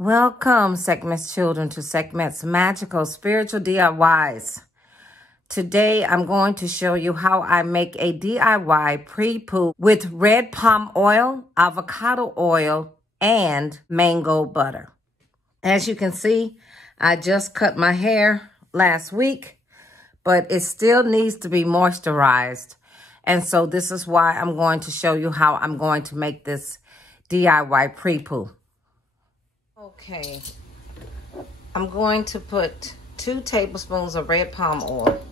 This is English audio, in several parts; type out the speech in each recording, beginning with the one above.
Welcome, Sekhmet's children, to Sekhmet's Magical Spiritual DIYs. Today, I'm going to show you how I make a DIY pre-poo with red palm oil, avocado oil, and mango butter. As you can see, I just cut my hair last week, but it still needs to be moisturized. And so this is why I'm going to show you how I'm going to make this DIY pre-poo. Okay, I'm going to put 2 tablespoons of red palm oil.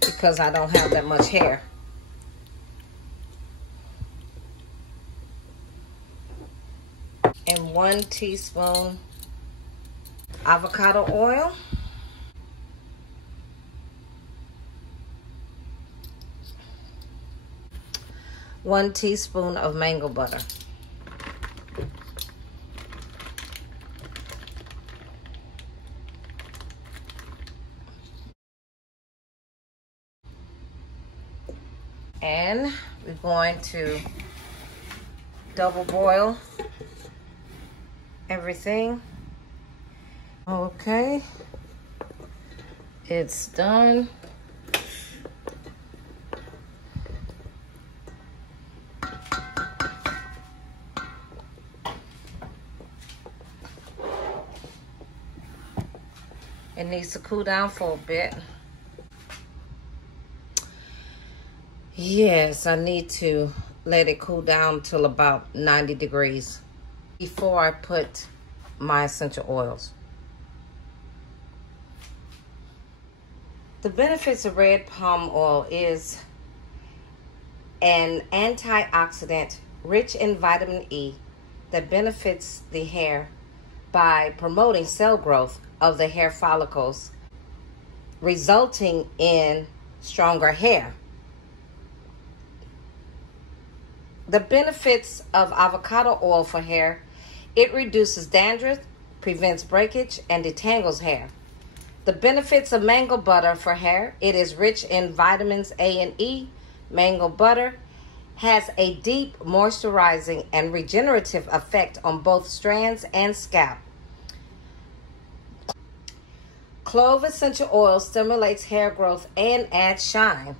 Because I don't have that much hair. And 1 teaspoon avocado oil. 1 teaspoon of mango butter. And we're going to double boil everything. Okay, it's done. It needs to cool down for a bit. Yes, I need to let it cool down till about 90 degrees before I put my essential oils. The benefits of red palm oil is an antioxidant rich in vitamin E that benefits the hair by promoting cell growth of the hair follicles, resulting in stronger hair. The benefits of avocado oil for hair: it reduces dandruff, prevents breakage, and detangles hair. The benefits of mango butter for hair: it is rich in vitamins A and E. Mango butter has a deep moisturizing and regenerative effect on both strands and scalp. Clove essential oil stimulates hair growth and adds shine.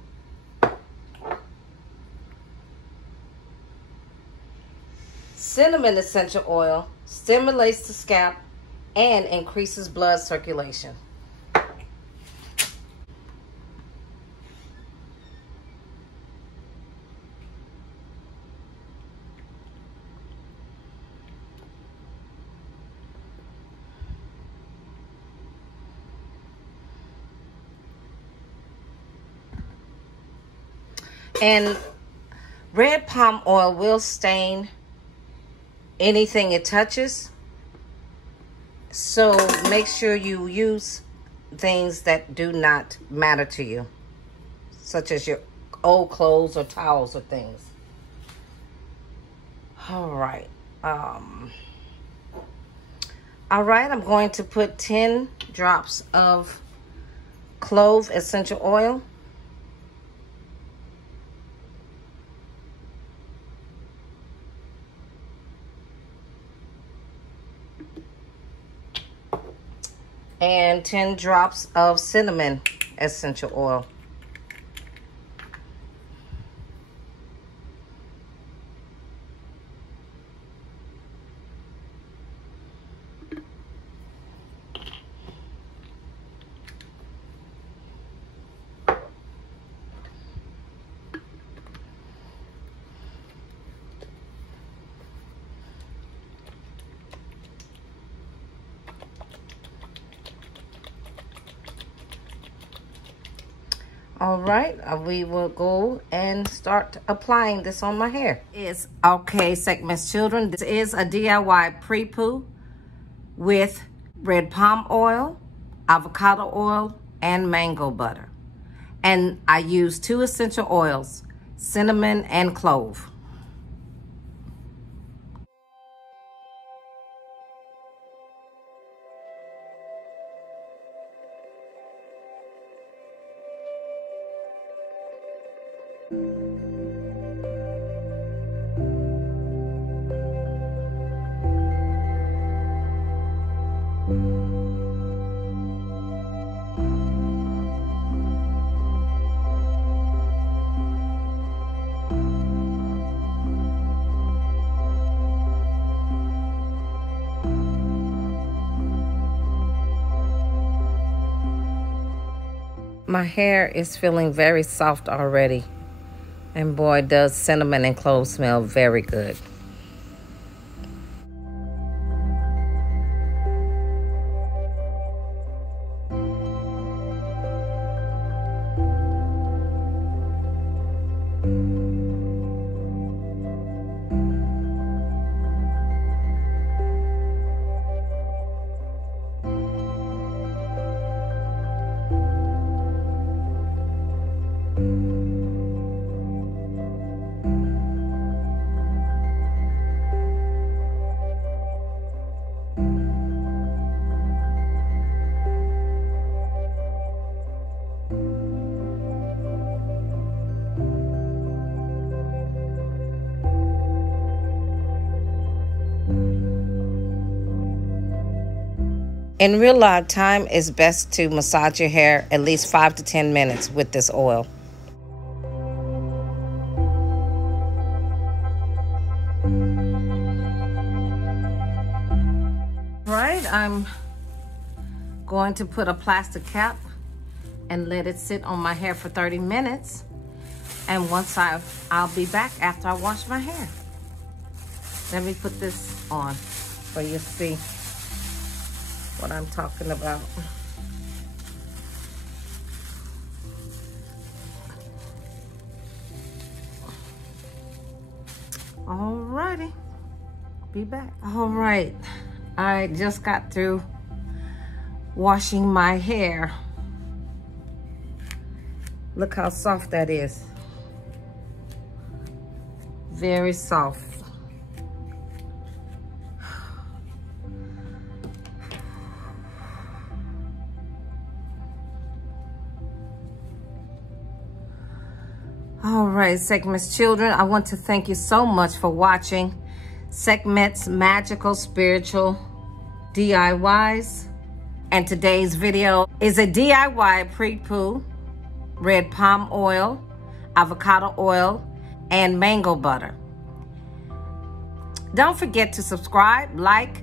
Cinnamon essential oil stimulates the scalp and increases blood circulation. And red palm oil will stain anything it touches, so make sure you use things that do not matter to you, such as your old clothes or towels or things. All right, I'm going to put 10 drops of clove essential oil. And 10 drops of cinnamon essential oil. All right, we will go and start applying this on my hair. Okay, Sekhmet's children, this is a DIY pre-poo with red palm oil, avocado oil, and mango butter. And I use 2 essential oils, cinnamon and clove. My hair is feeling very soft already. And boy, does cinnamon and clove smell very good. In real life, time is best to massage your hair at least 5 to 10 minutes with this oil. Right, I'm going to put a plastic cap and let it sit on my hair for 30 minutes. And once I'll be back after I wash my hair. Let me put this on so you see what I'm talking about. Alrighty, be back. All right, I just got through washing my hair. Look how soft that is. Very soft. All right, Sekhmet's children, I want to thank you so much for watching Sekhmet's Magickal Spiritual DIYs. And today's video is a DIY pre-poo, red palm oil, avocado oil, and mango butter. Don't forget to subscribe, like,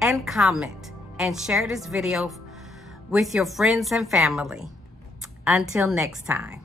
and comment, and share this video with your friends and family. Until next time.